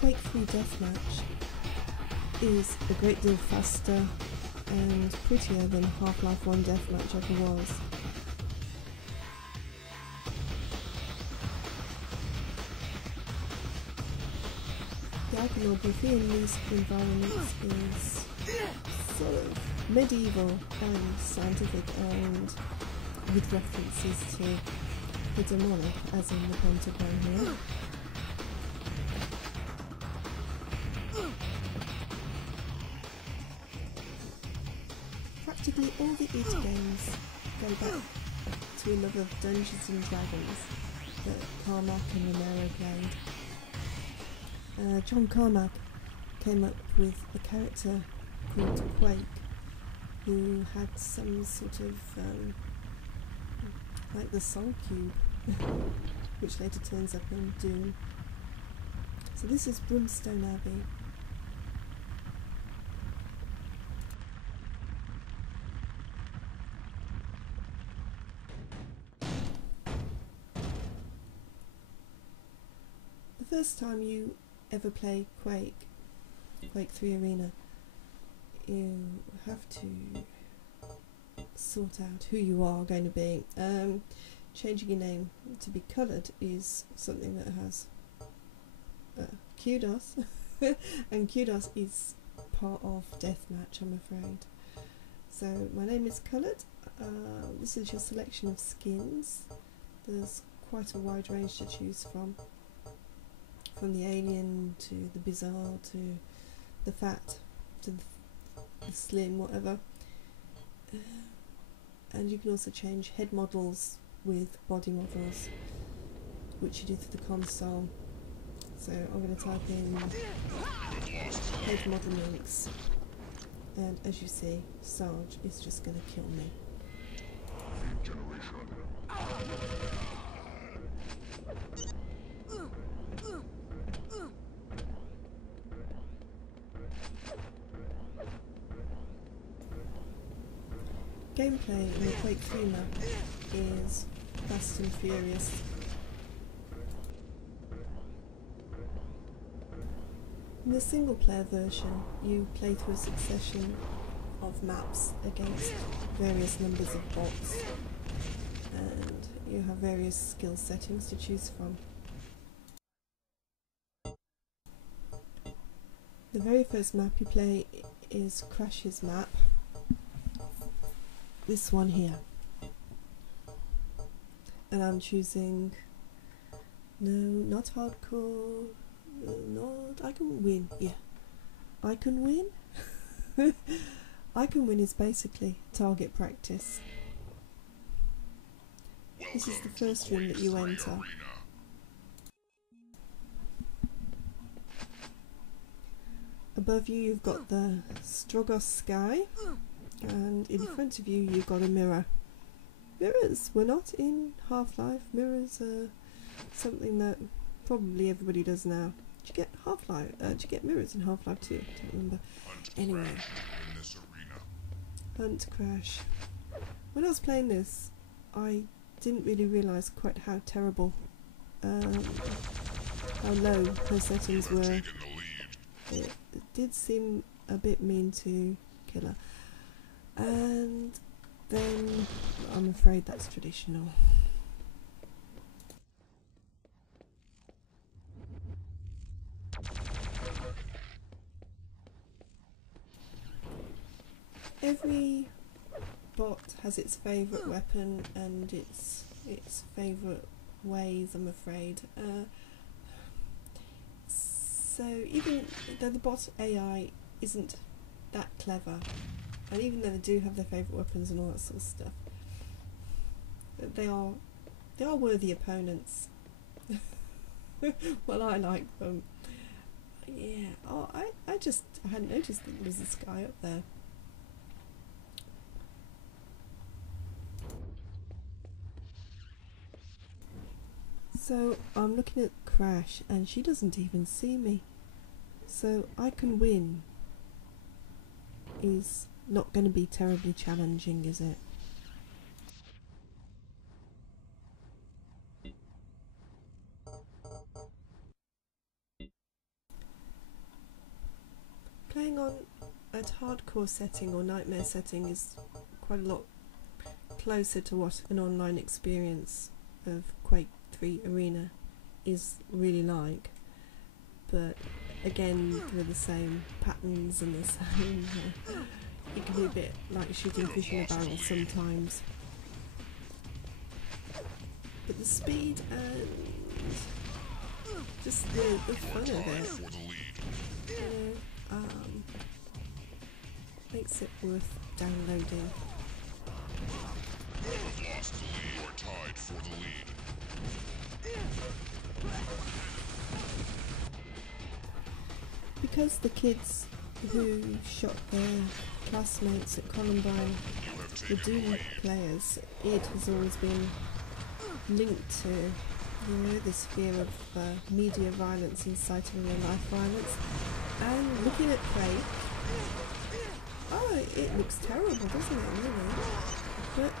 Quake 3 Deathmatch is a great deal faster and prettier than Half-Life 1 Deathmatch ever was. The iconography in these environments is sort of medieval and scientific, and with references to the demonic, as in the pentagram here. Practically all the id games go back to a love of Dungeons and Dragons that Carmack and Romero played. John Carmack came up with a character called Quake, who had some sort of like the Soul Cube, which later turns up in Doom. So this is Brimstone Abbey. The first time you ever play Quake 3 Arena, you have to sort out who you are going to be. Changing your name to be coloured is something that has kudos, and kudos is part of Deathmatch, I'm afraid. So my name is coloured. This is your selection of skins. There's quite a wide range to choose from the alien to the bizarre to the fat to the slim, whatever. And you can also change head models with body models, which you do through the console. So I'm going to type in head model links, and as you see, Sarge is just going to kill me. Gameplay in the Quake 3 map is fast and furious. In the single player version, you play through a succession of maps against various numbers of bots, and you have various skill settings to choose from. The very first map you play is Crash's map. This one here, and I'm choosing not hardcore, not I can win. Yeah, I can win. I can win is basically target practice. This is the first room that you enter. Above you you've got the Strogos sky, and in front of you you've got a mirror. Mirrors were not in Half-Life. Mirrors are something that probably everybody does now. Did you get Half-Life? Did you get mirrors in Half-Life 2? I don't remember. Anyway, Hunt Crash. When I was playing this, I didn't really realise quite how terrible, how low her settings were. It did seem a bit mean to kill her. And then I'm afraid that's traditional. Every bot has its favourite weapon and its favourite ways, I'm afraid. So even though the bot AI isn't that clever, and even though they do have their favourite weapons and all that sort of stuff, they are worthy opponents. Well, I like them. Yeah. Oh, I hadn't noticed that there was this guy up there. So I'm looking at Crash, and she doesn't even see me. So I can win is not going to be terribly challenging, is it? playing on at hardcore setting or nightmare setting is quite a lot closer to what an online experience of Quake 3 Arena is really like, but again they're the same patterns and the same it can be a bit like shooting fish in a barrel sometimes, but the speed and just the fun of it, you know, makes it worth downloading. You have lost the lead. You are tied for the lead. Because the kids who shot their classmates at Columbine were Doom players, it has always been linked to, you know, this fear of media violence inciting real life violence. And looking at Quake, oh, it looks terrible, doesn't it, really? But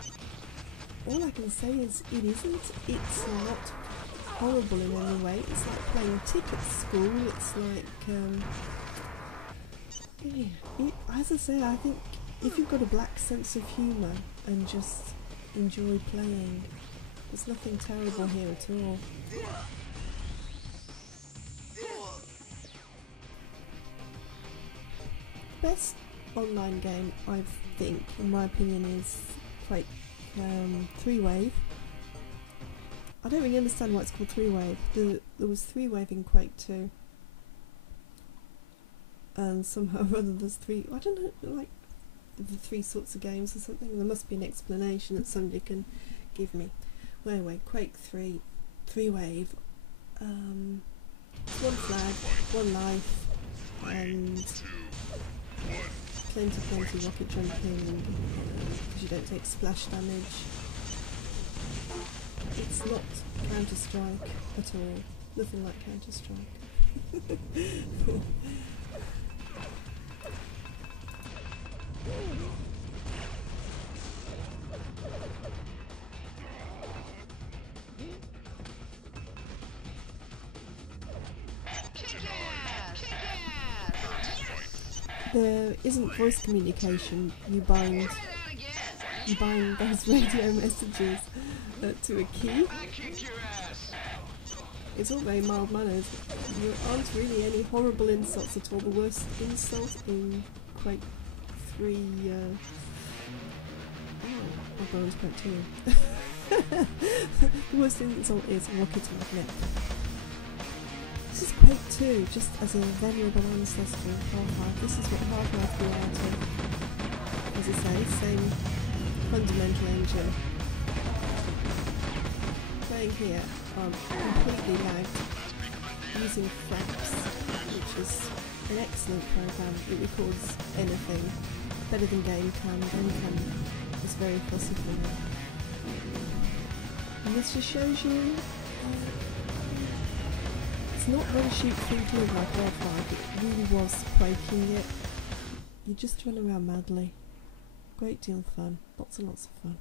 all I can say is it isn't. It's not horrible in any way. It's like playing tick at school. It's like, as I say, I think if you've got a black sense of humour and just enjoy playing, there's nothing terrible here at all. Best online game, I think, in my opinion, is Quake 3-Wave. I don't really understand why it's called 3-Wave. There was 3-Wave in Quake 2. And somehow or other there's three, I don't know, like the three sorts of games or something. There must be an explanation that somebody can give me. Well, anyway, Quake 3-Wave. One flag, one life, and plenty rocket jumping, because you don't take splash damage. It's not Counter-Strike at all. Nothing like Counter-Strike. There isn't voice communication. You bind those radio messages to a key. It's all very mild manners. There aren't really any horrible insults at all. The worst insult in Quake 3... I'll go on to Quake 2. The worst insult is rocket magnet. This is Quake 2, just as a venerable ancestor of Half-Life. This is what Half-Life grew out of. As I say, same fundamental engine. Playing here, completely lagged, using Fraps, which is an excellent program. It records anything, better than GameCam. GameCam is very fussy for me. And this just shows you it's not very shoot through good like Half-Life. It really was quaking it. You just run around madly. Great deal of fun. Lots and lots of fun.